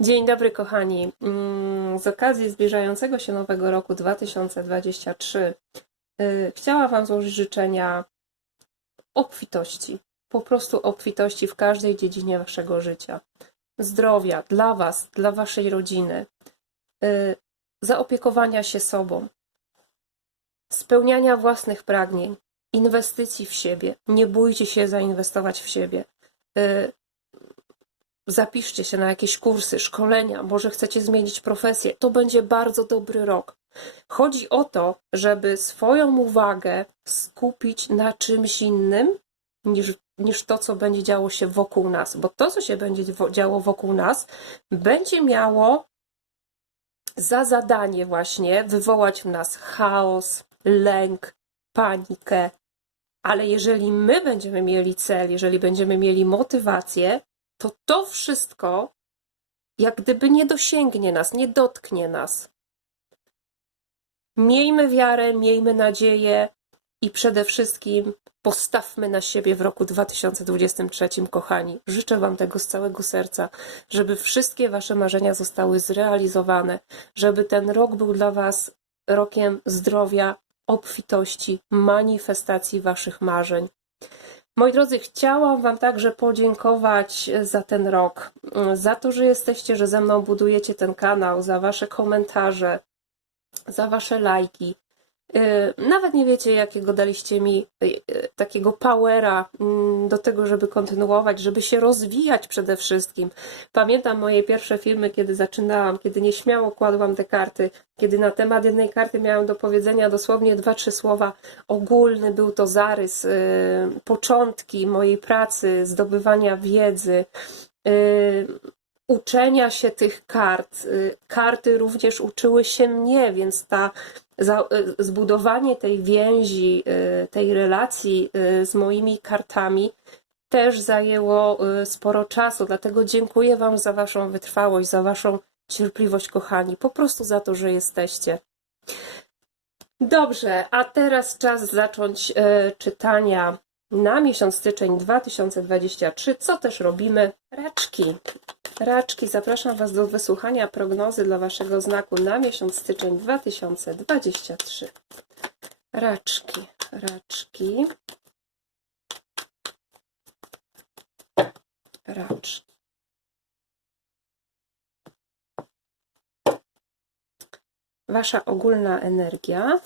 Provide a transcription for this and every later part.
Dzień dobry, kochani. Mm, Z okazji zbliżającego się nowego roku 2023 y, chciałam Wam złożyć życzenia obfitości. Po prostu obfitości w każdej dziedzinie Waszego życia. Zdrowia dla Was, dla Waszej rodziny, y, zaopiekowania się sobą, spełniania własnych pragnień, inwestycji w siebie. Nie bójcie się zainwestować w siebie. Zapiszcie się na jakieś kursy, szkolenia, może chcecie zmienić profesję. To będzie bardzo dobry rok. Chodzi o to, żeby swoją uwagę skupić na czymś innym niż, niż to, co będzie działo się wokół nas, bo to, co się będzie działo wokół nas, będzie miało za zadanie właśnie wywołać w nas chaos, lęk, panikę. Ale jeżeli my będziemy mieli cel, jeżeli będziemy mieli motywację, to to wszystko jak gdyby nie dosięgnie nas, nie dotknie nas. Miejmy wiarę, miejmy nadzieję i przede wszystkim postawmy na siebie w roku 2023, kochani. Życzę Wam tego z całego serca, żeby wszystkie Wasze marzenia zostały zrealizowane, żeby ten rok był dla Was rokiem zdrowia, obfitości, manifestacji Waszych marzeń. Moi drodzy, chciałam Wam także podziękować za ten rok, za to, że jesteście, że ze mną budujecie ten kanał, za Wasze komentarze, za Wasze lajki. Yy, Nawet nie wiecie, jakiego daliście mi yy, takiego powera mm, do tego, żeby kontynuować, żeby się rozwijać przede wszystkim. Pamiętam moje pierwsze filmy, kiedy zaczynałam, kiedy nieśmiało kładłam te karty, kiedy na temat jednej karty miałam do powiedzenia dosłownie dwa, trzy słowa. Ogólny był to zarys, yy, początki mojej pracy, zdobywania wiedzy. Uczenia się tych kart. Y, Karty również uczyły się mnie, więc ta y, zbudowanie tej więzi, y, tej relacji z moimi kartami też zajęło sporo czasu. Dlatego dziękuję Wam za Waszą wytrwałość, za Waszą cierpliwość, kochani. Po prostu za to, że jesteście. Dobrze, a teraz czas zacząć czytania na miesiąc styczeń 2023, co też robimy? Raczki. Raczki, zapraszam Was do wysłuchania prognozy dla Waszego znaku na miesiąc styczeń 2023. Raczki, raczki. Raczki. Wasza ogólna energia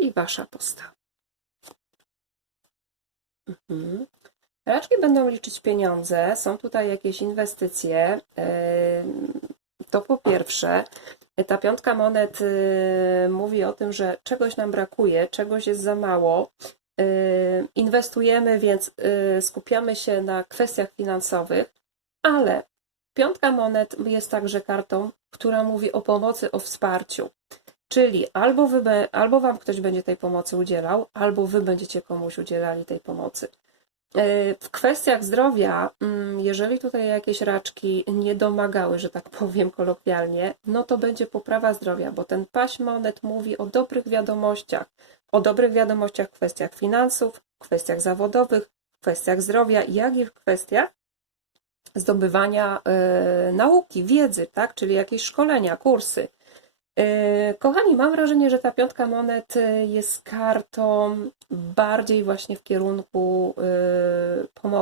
i Wasza postawa. Mhm. Raczki będą liczyć pieniądze, są tutaj jakieś inwestycje. Ym, To po pierwsze, ta piątka monet y, mówi o tym, że czegoś nam brakuje, czegoś jest za mało. Ym, Inwestujemy, więc skupiamy się na kwestiach finansowych, ale piątka monet jest także kartą, która mówi o pomocy, o wsparciu. Czyli albo, wy, albo Wam ktoś będzie tej pomocy udzielał, albo Wy będziecie komuś udzielali tej pomocy. Yy, W kwestiach zdrowia, mm, jeżeli tutaj jakieś raczki nie domagały, że tak powiem kolokwialnie, no to będzie poprawa zdrowia, bo ten paś monet mówi o dobrych wiadomościach, o dobrych wiadomościach w kwestiach finansów, w kwestiach zawodowych, w kwestiach zdrowia, jak i w kwestiach zdobywania yy, nauki, wiedzy, tak, czyli jakieś szkolenia, kursy. Yy, Kochani, mam wrażenie, że ta piątka monet jest kartą bardziej właśnie w kierunku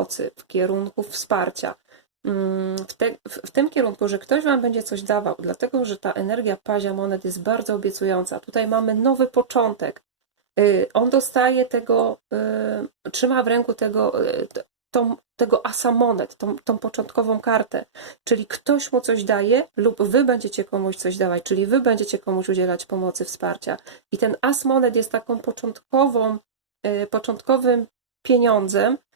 pomocy, w kierunku wsparcia. Mm, W, te, w tym kierunku, że ktoś Wam będzie coś dawał, dlatego że ta energia pazia monet jest bardzo obiecująca. Tutaj mamy nowy początek. Yy, On dostaje tego, yy, trzyma w ręku tego, t- tą, tego asa monet, tą, tą początkową kartę. Czyli ktoś mu coś daje, lub wy będziecie komuś coś dawać, czyli wy będziecie komuś udzielać pomocy, wsparcia. I ten as monet jest taką początkową, y, początkowym pieniądzem, y,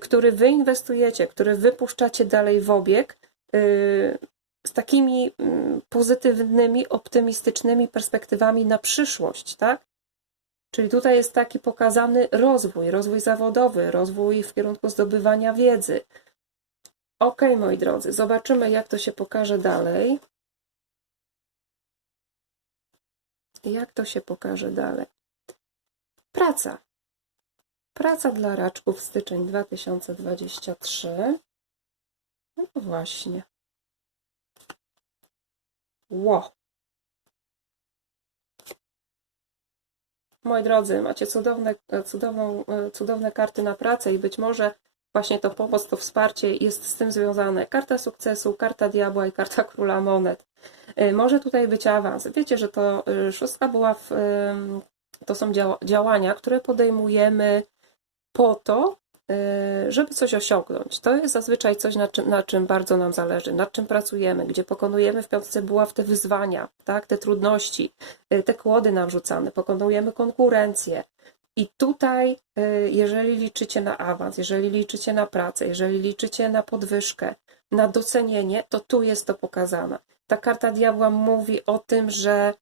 który wy inwestujecie, który wypuszczacie dalej w obieg, y, z takimi mm, pozytywnymi, optymistycznymi perspektywami na przyszłość, tak? Czyli tutaj jest taki pokazany rozwój, rozwój zawodowy, rozwój w kierunku zdobywania wiedzy. Ok, moi drodzy, zobaczymy, jak to się pokaże dalej. Jak to się pokaże dalej? Praca. Praca dla raczków styczeń 2023. No właśnie. Ło. Moi drodzy, macie cudowne, cudowną, cudowne karty na pracę i być może właśnie to pomoc, to wsparcie jest z tym związane. Karta sukcesu, karta diabła i karta króla monet. Y, Może tutaj być awans. Wiecie, że to szóstka była w, to są działa- działania, które podejmujemy po to, y, żeby coś osiągnąć. To jest zazwyczaj coś, na czym, na czym bardzo nam zależy, nad czym pracujemy, gdzie pokonujemy w piątce buław te wyzwania, tak, te trudności, y, te kłody nam rzucane, pokonujemy konkurencję. I tutaj, y, jeżeli liczycie na awans, jeżeli liczycie na pracę, jeżeli liczycie na podwyżkę, na docenienie, to tu jest to pokazane. Ta karta diabła mówi o tym, że,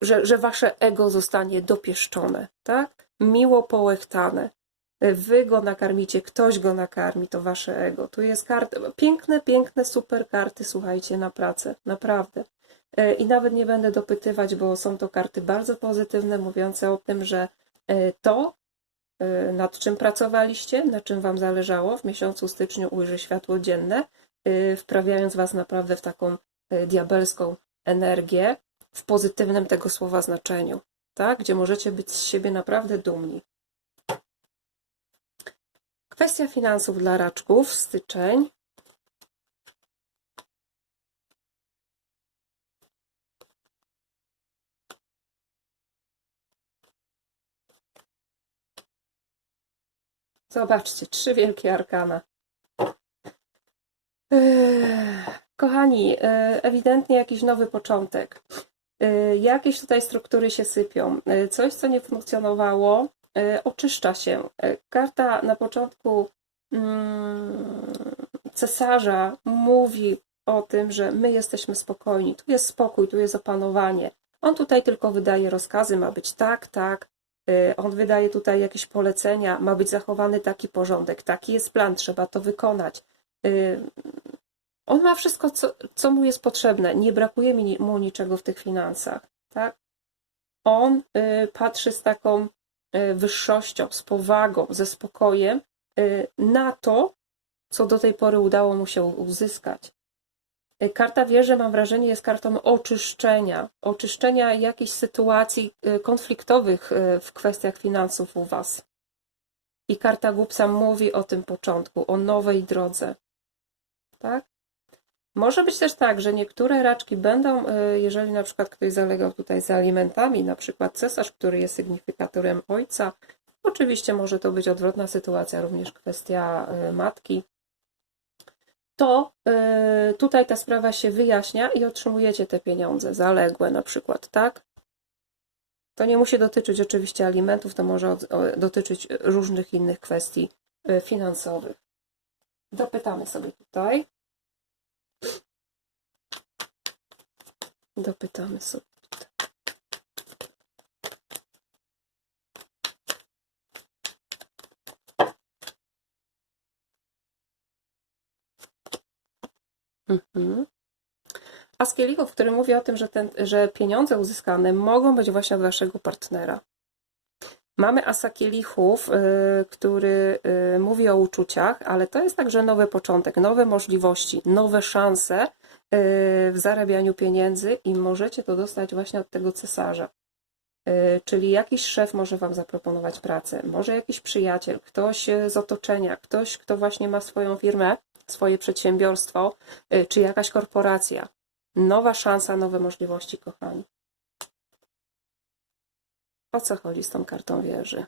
że, że wasze ego zostanie dopieszczone, tak? Miło połechtane. Y, Wy go nakarmicie, ktoś go nakarmi, to wasze ego. Tu jest karta, piękne, piękne, super karty, słuchajcie, na pracę, naprawdę. Y, I nawet nie będę dopytywać, bo są to karty bardzo pozytywne, mówiące o tym, że y, to, y, nad czym pracowaliście, na czym Wam zależało, w miesiącu styczniu ujrzy światło dzienne, y, wprawiając Was naprawdę w taką y, diabelską energię, w pozytywnym tego słowa znaczeniu, tak? Gdzie możecie być z siebie naprawdę dumni. Kwestia finansów dla raczków, styczeń. Zobaczcie, trzy wielkie arkana. Kochani, e, ewidentnie jakiś nowy początek. E, Jakieś tutaj struktury się sypią. E, Coś, co nie funkcjonowało, e, oczyszcza się. Karta na początku mm, cesarza mówi o tym, że my jesteśmy spokojni. Tu jest spokój, tu jest opanowanie. On tutaj tylko wydaje rozkazy, ma być tak, tak. On wydaje tutaj jakieś polecenia, ma być zachowany taki porządek, taki jest plan, trzeba to wykonać. On ma wszystko, co, co mu jest potrzebne. Nie brakuje mu niczego w tych finansach. Tak? On y, patrzy z taką y, wyższością, z powagą, ze spokojem y, na to, co do tej pory udało mu się uzyskać. Y, Karta wieży, mam wrażenie, jest kartą oczyszczenia, oczyszczenia jakichś sytuacji y, konfliktowych y, w kwestiach finansów u Was. I karta głupca mówi o tym początku, o nowej drodze. Tak? Może być też tak, że niektóre raczki będą, y, jeżeli na przykład ktoś zalegał tutaj za alimentami, na przykład cesarz, który jest sygnifikatorem ojca, oczywiście może to być odwrotna sytuacja, również kwestia y, matki, to y, tutaj ta sprawa się wyjaśnia i otrzymujecie te pieniądze zaległe na przykład, tak? To nie musi dotyczyć oczywiście alimentów, to może dotyczyć różnych innych kwestii finansowych. Dopytamy sobie tutaj. Dopytamy sobie. Mhm. A z kielichów, który mówi o tym, że, ten, że pieniądze uzyskane mogą być właśnie od waszego partnera. Mamy asa kielichów, y, który y, mówi o uczuciach, ale to jest także nowy początek, nowe możliwości, nowe szanse w zarabianiu pieniędzy i możecie to dostać właśnie od tego cesarza. Y, Czyli jakiś szef może Wam zaproponować pracę, może jakiś przyjaciel, ktoś y, z otoczenia, ktoś, kto właśnie ma swoją firmę, swoje przedsiębiorstwo, y, czy jakaś korporacja. Nowa szansa, nowe możliwości, kochani. O co chodzi z tą kartą wieży?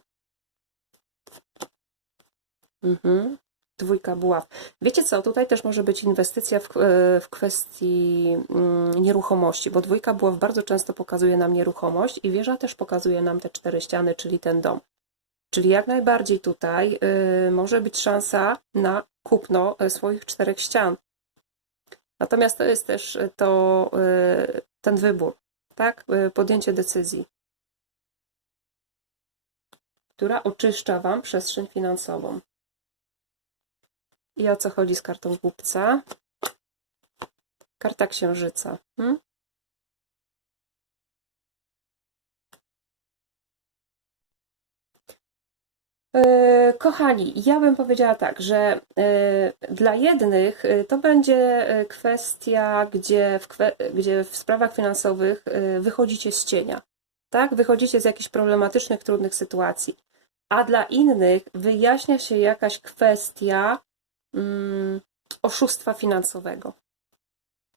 Mhm. Dwójka buław. Wiecie co, tutaj też może być inwestycja w, e, w kwestii mm, nieruchomości, bo dwójka buław bardzo często pokazuje nam nieruchomość i wieża też pokazuje nam te cztery ściany, czyli ten dom. Czyli jak najbardziej tutaj y, może być szansa na kupno y, swoich czterech ścian. Natomiast to jest też to, ten wybór, tak? Podjęcie decyzji, która oczyszcza Wam przestrzeń finansową. I o co chodzi z kartą głupca? Karta księżyca. Hmm? E, Kochani, ja bym powiedziała tak, że e, dla jednych e, to będzie kwestia, gdzie w, gdzie w sprawach finansowych wychodzicie z cienia, tak? Wychodzicie z jakichś problematycznych, trudnych sytuacji, a dla innych wyjaśnia się jakaś kwestia mm, oszustwa finansowego.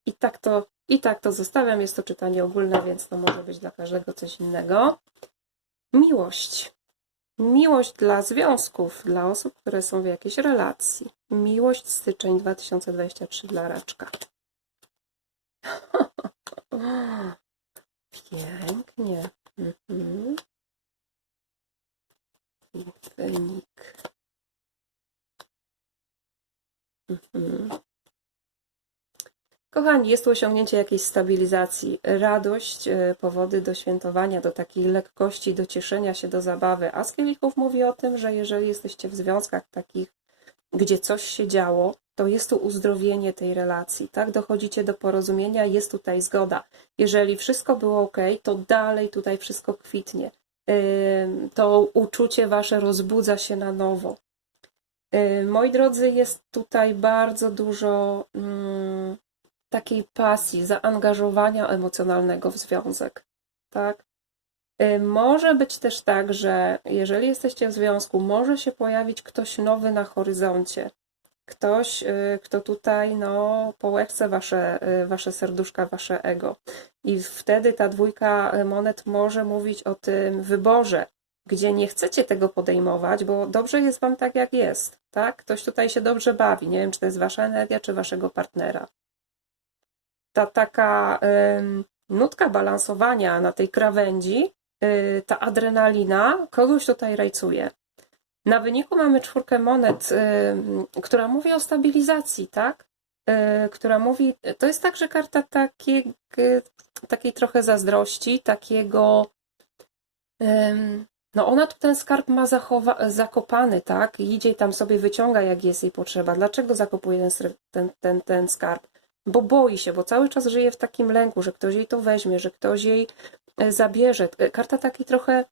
I tak to, i tak to zostawiam. Jest to czytanie ogólne, więc to może być dla każdego coś innego. Miłość. Miłość dla związków, dla osób, które są w jakiejś relacji. Miłość styczeń 2023 dla raczka. Pięknie. Mhm. Wynik. Mhm. Kochani, jest tu osiągnięcie jakiejś stabilizacji, radość, e, powody do świętowania, do takiej lekkości, do cieszenia się, do zabawy. A z kielichów mówi o tym, że jeżeli jesteście w związkach takich, gdzie coś się działo, to jest tu uzdrowienie tej relacji, tak? Dochodzicie do porozumienia, jest tutaj zgoda. Jeżeli wszystko było ok, to dalej tutaj wszystko kwitnie. To uczucie wasze rozbudza się na nowo. Ym, Moi drodzy, jest tutaj bardzo dużo mm, takiej pasji, zaangażowania emocjonalnego w związek, tak? Y, Może być też tak, że jeżeli jesteście w związku, może się pojawić ktoś nowy na horyzoncie. Ktoś, y, kto tutaj no, połechce wasze, y, wasze serduszka, wasze ego. I wtedy ta dwójka y, monet może mówić o tym wyborze, gdzie nie chcecie tego podejmować, bo dobrze jest wam tak, jak jest. Tak? Ktoś tutaj się dobrze bawi. Nie wiem, czy to jest wasza energia, czy waszego partnera ta taka ym, nutka balansowania na tej krawędzi, y, ta adrenalina kogoś tutaj rajcuje. Na wyniku mamy czwórkę monet, y, która mówi o stabilizacji, tak? Y, która mówi, to jest także karta takiej, takiej trochę zazdrości, takiego, no ona tu ten skarb ma zakopany, tak? Idzie tam sobie wyciąga, jak jest jej potrzeba. Dlaczego zakopuje ten, ten, ten, ten skarb? bo boi się, bo cały czas żyje w takim lęku, że ktoś jej to weźmie, że ktoś jej e, zabierze. E, Karta takiej trochę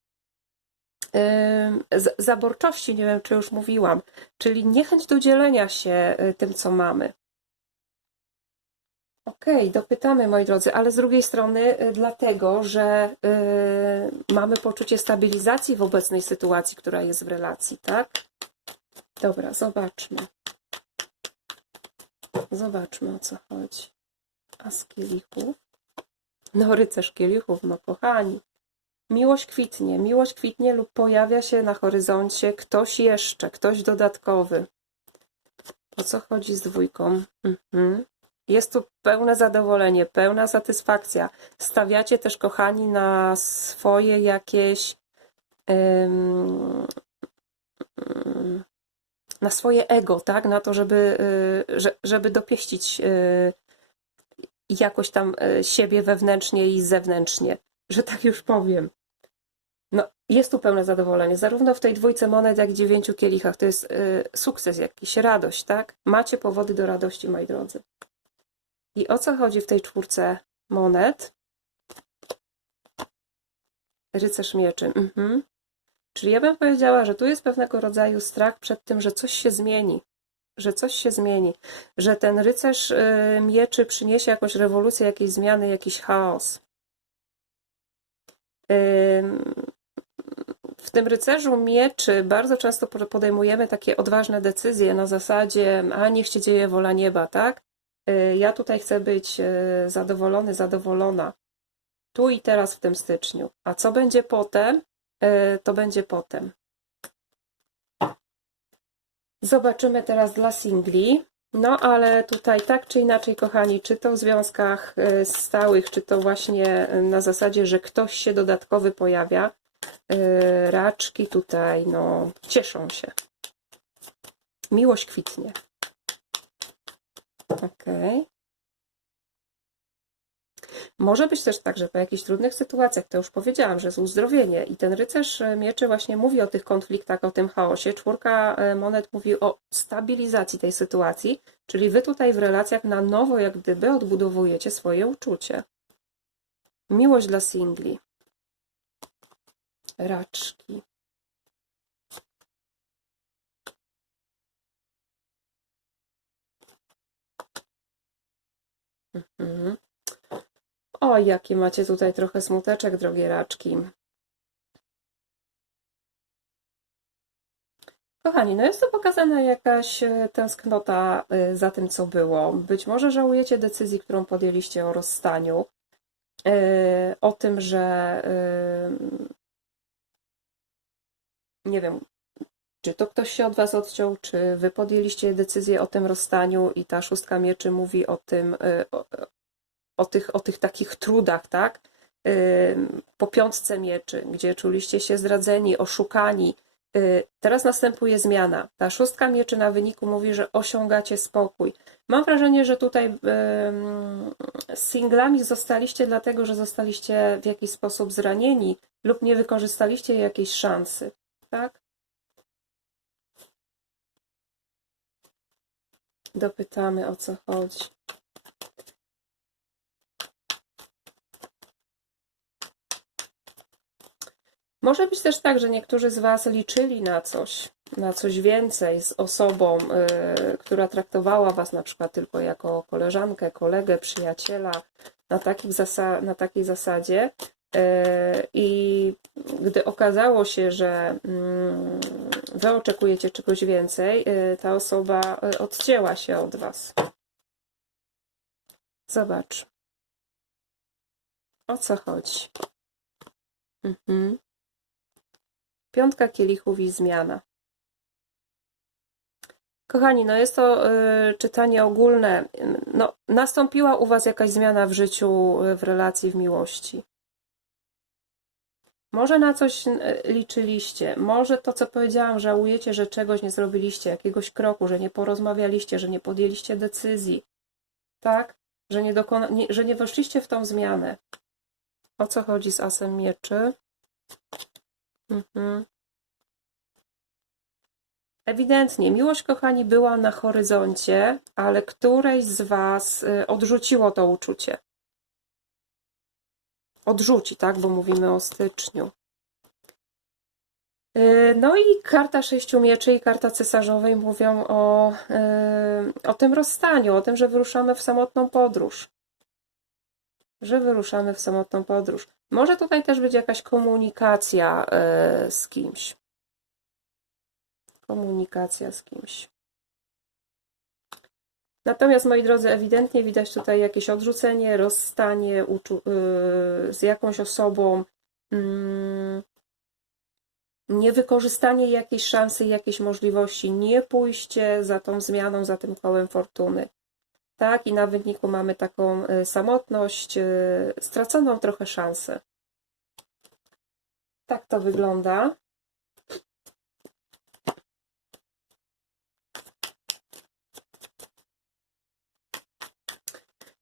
zaborczości, nie wiem czy już mówiłam, czyli niechęć do dzielenia się e, tym, co mamy. Okej, dopytamy, moi drodzy, ale z drugiej strony e, dlatego, że e, mamy poczucie stabilizacji w obecnej sytuacji, która jest w relacji, tak? Dobra, zobaczmy. Zobaczmy o co chodzi. A z kielichów? No, rycerz kielichów, no kochani. Miłość kwitnie, miłość kwitnie lub pojawia się na horyzoncie ktoś jeszcze, ktoś dodatkowy. O co chodzi z dwójką? Mhm. Jest tu pełne zadowolenie, pełna satysfakcja. Stawiacie też, kochani, na swoje jakieś. na swoje ego, tak? Na to, żeby, że- żeby dopieścić y, jakoś tam y, siebie wewnętrznie i zewnętrznie, że tak już powiem. No, jest tu pełne zadowolenie, zarówno w tej dwójce monet, jak i dziewięciu kielichach. To jest sukces jakiś, radość, tak? Macie powody do radości, moi drodzy. I o co chodzi w tej czwórce monet? Rycerz mieczy. Mhm. Czyli ja bym powiedziała, że tu jest pewnego rodzaju strach przed tym, że coś się zmieni, że coś się zmieni, że ten rycerz y, mieczy przyniesie jakąś rewolucję, jakieś zmiany, jakiś chaos. W tym rycerzu mieczy bardzo często po- podejmujemy takie odważne decyzje na zasadzie, a niech się dzieje wola nieba, tak? Y, Ja tutaj chcę być y, zadowolony, zadowolona. Tu i teraz w tym styczniu. A co będzie potem? E, to będzie potem. Zobaczymy teraz dla singli. No ale tutaj tak czy inaczej, kochani, czy to w związkach stałych, czy to właśnie na zasadzie, że ktoś się dodatkowy pojawia, raczki tutaj no cieszą się. Miłość kwitnie. Okej. Może być też tak, że po jakichś trudnych sytuacjach, to już powiedziałam, że jest uzdrowienie i ten rycerz e, mieczy właśnie mówi o tych konfliktach, o tym chaosie. Czwórka e, monet mówi o stabilizacji tej sytuacji, czyli wy tutaj w relacjach na nowo jak gdyby odbudowujecie swoje uczucie. Miłość dla singli. Raczki. Mhm. O, jakie macie tutaj trochę smuteczek, drogie raczki. Kochani, no jest tu pokazana jakaś e, tęsknota e, za tym, co było. Być może żałujecie decyzji, którą podjęliście o rozstaniu, e, o tym, że nie wiem, czy to ktoś się od was odciął, czy wy podjęliście decyzję o tym rozstaniu i ta szóstka mieczy mówi o tym, y, o, o tych, o tych takich trudach, tak? Ym, Po piątce mieczy, gdzie czuliście się zdradzeni, oszukani. Y, Teraz następuje zmiana. Ta szóstka mieczy na wyniku mówi, że osiągacie spokój. Mam wrażenie, że tutaj singlami zostaliście dlatego, że zostaliście w jakiś sposób zranieni lub nie wykorzystaliście jakiejś szansy, tak? Dopytamy o co chodzi. Może być też tak, że niektórzy z Was liczyli na coś, na coś więcej z osobą, y, która traktowała Was na przykład tylko jako koleżankę, kolegę, przyjaciela, na, takich zasa- na takiej zasadzie. Y, I gdy okazało się, że mm, Wy oczekujecie czegoś więcej, y, ta osoba y, odcięła się od Was. Zobacz. O co chodzi? Mhm. Piątka kielichów i zmiana. Kochani, no jest to y, czytanie ogólne. No, nastąpiła u Was jakaś zmiana w życiu, y, w relacji, w miłości. Może na coś y, liczyliście, może to, co powiedziałam, żałujecie, że czegoś nie zrobiliście, jakiegoś kroku, że nie porozmawialiście, że nie podjęliście decyzji, tak? Że nie, dokona, nie, że nie weszliście w tą zmianę. O co chodzi z asem mieczy? Mhm. Ewidentnie, miłość, kochani, była na horyzoncie, ale któreś z Was y, odrzuciło to uczucie. Odrzuci, tak? Bo mówimy o styczniu. Y, No i karta sześciu mieczy i karta cesarzowej mówią o, y, o tym rozstaniu, o tym, że wyruszamy w samotną podróż. Że wyruszamy w samotną podróż. Może tutaj też być jakaś komunikacja y, z kimś. Komunikacja z kimś. Natomiast, moi drodzy, ewidentnie widać tutaj jakieś odrzucenie, rozstanie uczu- y, z jakąś osobą, mm, niewykorzystanie jakiejś szansy, jakiejś możliwości, nie pójście za tą zmianą, za tym kołem fortuny. Tak, i na wyniku mamy taką y, samotność, y, straconą trochę szansę. Tak to wygląda.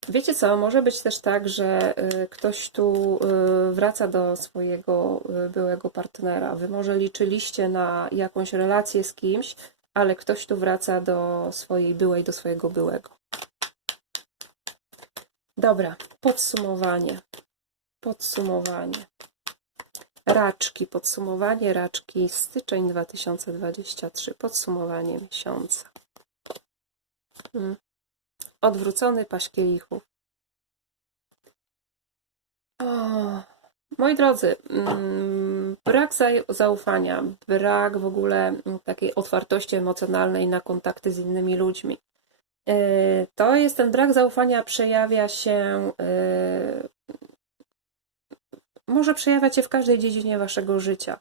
Wiecie co, może być też tak, że y, ktoś tu y, wraca do swojego y, byłego partnera. Wy może liczyliście na jakąś relację z kimś, ale ktoś tu wraca do swojej byłej, do swojego byłego. Dobra, podsumowanie. Podsumowanie. Raczki, podsumowanie raczki styczeń 2023. Podsumowanie miesiąca. Hmm. Odwrócony paść kielichów. O, moi drodzy, mm, brak za- zaufania, brak w ogóle mm, takiej otwartości emocjonalnej na kontakty z innymi ludźmi. Yy, To jest ten brak zaufania, przejawia się, yy, może przejawiać się w każdej dziedzinie waszego życia.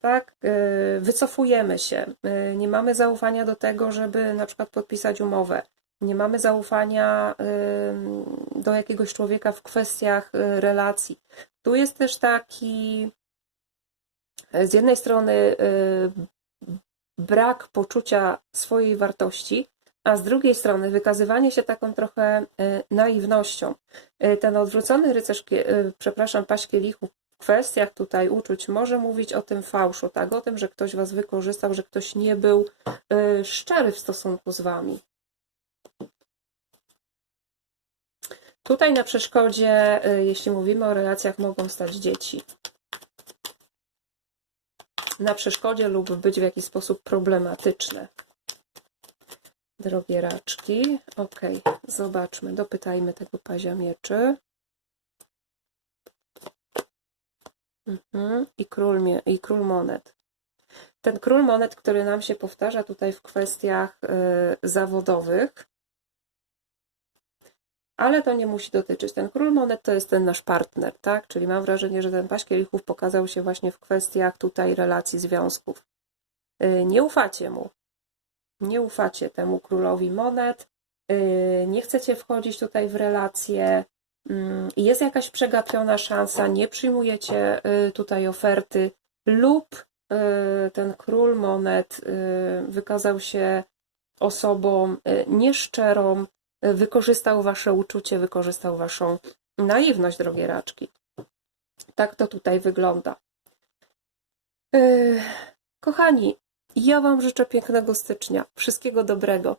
Tak, Yy, wycofujemy się, nie mamy zaufania do tego, żeby na przykład podpisać umowę. Nie mamy zaufania do jakiegoś człowieka w kwestiach y, relacji. Tu jest też taki z jednej strony y, brak poczucia swojej wartości, a z drugiej strony wykazywanie się taką trochę y, naiwnością. Ten odwrócony rycerz, przepraszam, kielichów w kwestiach tutaj uczuć może mówić o tym fałszu, tak? O tym, że ktoś was wykorzystał, że ktoś nie był szczery w stosunku z wami. Tutaj na przeszkodzie, y, jeśli mówimy o relacjach, mogą stać dzieci. Na przeszkodzie lub być w jakiś sposób problematyczne. drogie raczki. Ok, zobaczmy, dopytajmy tego pazia mieczy. Mhm. I, król, I król monet. Ten król monet, który nam się powtarza tutaj w kwestiach y, zawodowych, ale to nie musi dotyczyć. Ten król monet to jest ten nasz partner, tak? Czyli mam wrażenie, że ten paź kielichów pokazał się właśnie w kwestiach tutaj relacji związków. Y, Nie ufacie mu. Nie ufacie temu królowi monet. y, Nie chcecie wchodzić tutaj w relacje. mm, Jest jakaś przegapiona szansa, nie przyjmujecie y, tutaj oferty lub ten król monet wykazał się osobą nieszczerą, wykorzystał wasze uczucie, wykorzystał waszą naiwność, drogie raczki. Tak to tutaj wygląda. Y, Kochani, ja Wam życzę pięknego stycznia, wszystkiego dobrego.